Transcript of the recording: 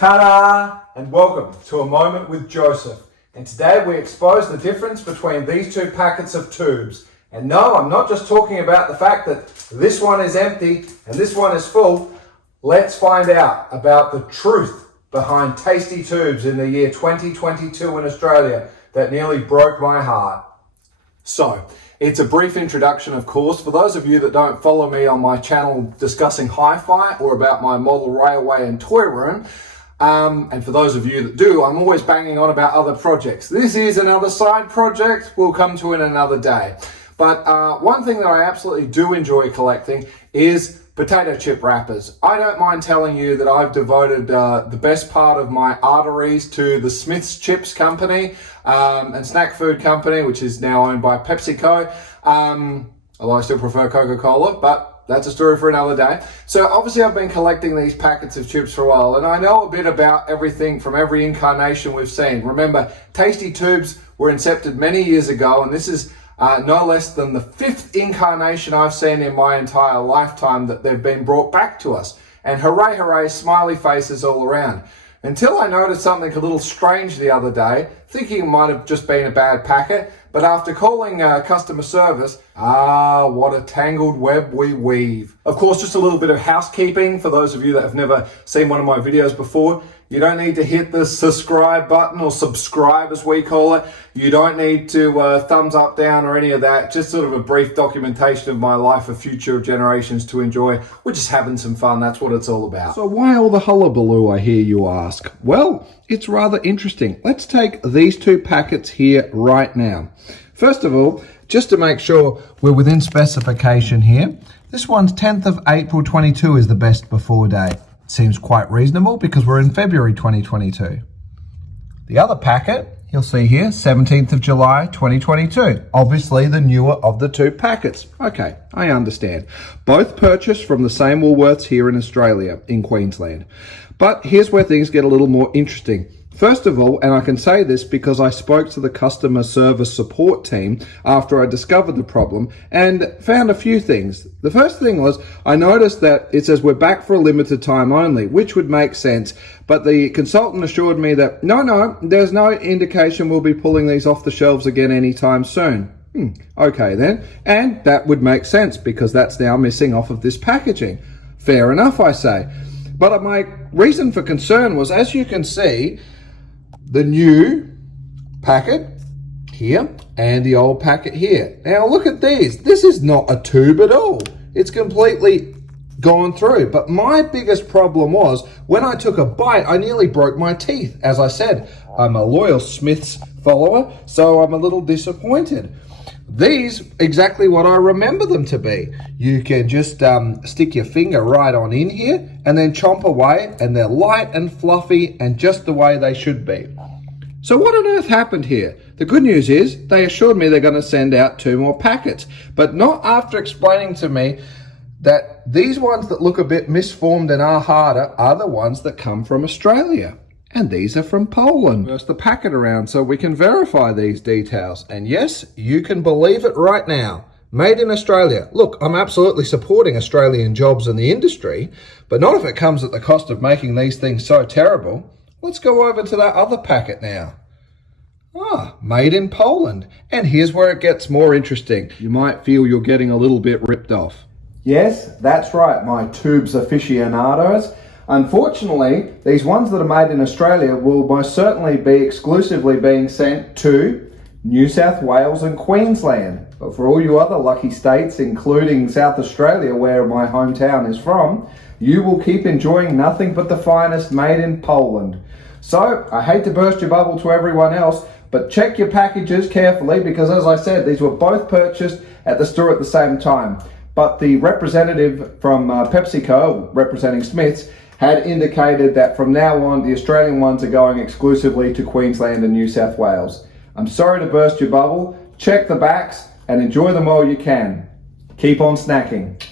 TADA! And welcome to A Moment with Joseph. And today we expose the difference between these two packets of tubes. And no, I'm not just talking about the fact that this one is empty and this one is full. Let's find out about the truth behind Tasty Toobs in the year 2022 in Australia that nearly broke my heart. So, it's a brief introduction, of course. For those of you that don't follow me on my channel discussing hi-fi or about my model railway and toy room, and for those of you that do, I'm always banging on about other projects. This is another side project we'll come to in another day. But one thing that I absolutely do enjoy collecting is potato chip wrappers. I don't mind telling you that I've devoted the best part of my arteries to the Smith's Chips Company and Snack Food Company, which is now owned by Pepsico. Although I still prefer Coca Cola, but that's a story for another day. So obviously I've been collecting these packets of chips for a while, and I know a bit about everything from every incarnation we've seen. Remember, Tasty Toobs were incepted many years ago, and this is no less than the 5th incarnation I've seen in my entire lifetime that they've been brought back to us. And hooray, hooray, smiley faces all around. Until I noticed something a little strange the other day, thinking it might have just been a bad packet, but after calling customer service, what a tangled web we weave. Of course, just a little bit of housekeeping for those of you that have never seen one of my videos before. You don't need to hit the subscribe button, or subscribe as we call it. You don't need to thumbs up, down, or any of that. Just sort of a brief documentation of my life for future generations to enjoy. We're just having some fun. That's what it's all about. So why all the hullabaloo, I hear you ask? Well, it's rather interesting. Let's take these two packets here right now. First of all, just to make sure we're within specification here, this one's 10th of April 22 is the best before date. Seems quite reasonable because we're in February 2022. The other packet, you'll see here, 17th of July 2022. Obviously the newer of the two packets. Okay, I understand. Both purchased from the same Woolworths here in Australia, in Queensland. But here's where things get a little more interesting. First of all, and I can say this because I spoke to the customer service support team after I discovered the problem and found a few things. The first thing was I noticed that it says we're back for a limited time only, which would make sense. But the consultant assured me that no, there's no indication we'll be pulling these off the shelves again anytime soon. Okay then, and that would make sense because that's now missing off of this packaging. Fair enough, I say. But my reason for concern was, as you can see, the new packet here and the old packet here. Now look at these. This is not a tube at all. It's completely gone through. But my biggest problem was when I took a bite, I nearly broke my teeth. As I said, I'm a loyal Smith's follower, so I'm a little disappointed. These, exactly what I remember them to be. You can just stick your finger right on in here and then chomp away, and they're light and fluffy and just the way they should be. So what on earth happened here? The good news is they assured me they're going to send out 2 more packets, but not after explaining to me that these ones that look a bit misformed and are harder are the ones that come from Australia. And these are from Poland. Reverse the packet around so we can verify these details. And yes, you can believe it right now. Made in Australia. Look, I'm absolutely supporting Australian jobs in the industry, but not if it comes at the cost of making these things so terrible. Let's go over to that other packet now. Made in Poland. And here's where it gets more interesting. You might feel you're getting a little bit ripped off. Yes, that's right, my tubes aficionados. Unfortunately, these ones that are made in Australia will most certainly be exclusively being sent to New South Wales and Queensland. But for all you other lucky states, including South Australia, where my hometown is from, you will keep enjoying nothing but the finest made in Poland. So, I hate to burst your bubble to everyone else, but check your packages carefully because, as I said, these were both purchased at the store at the same time. But the representative from Pepsico, representing Smith's, had indicated that from now on, the Australian ones are going exclusively to Queensland and New South Wales. I'm sorry to burst your bubble. Check the backs and enjoy them all you can. Keep on snacking.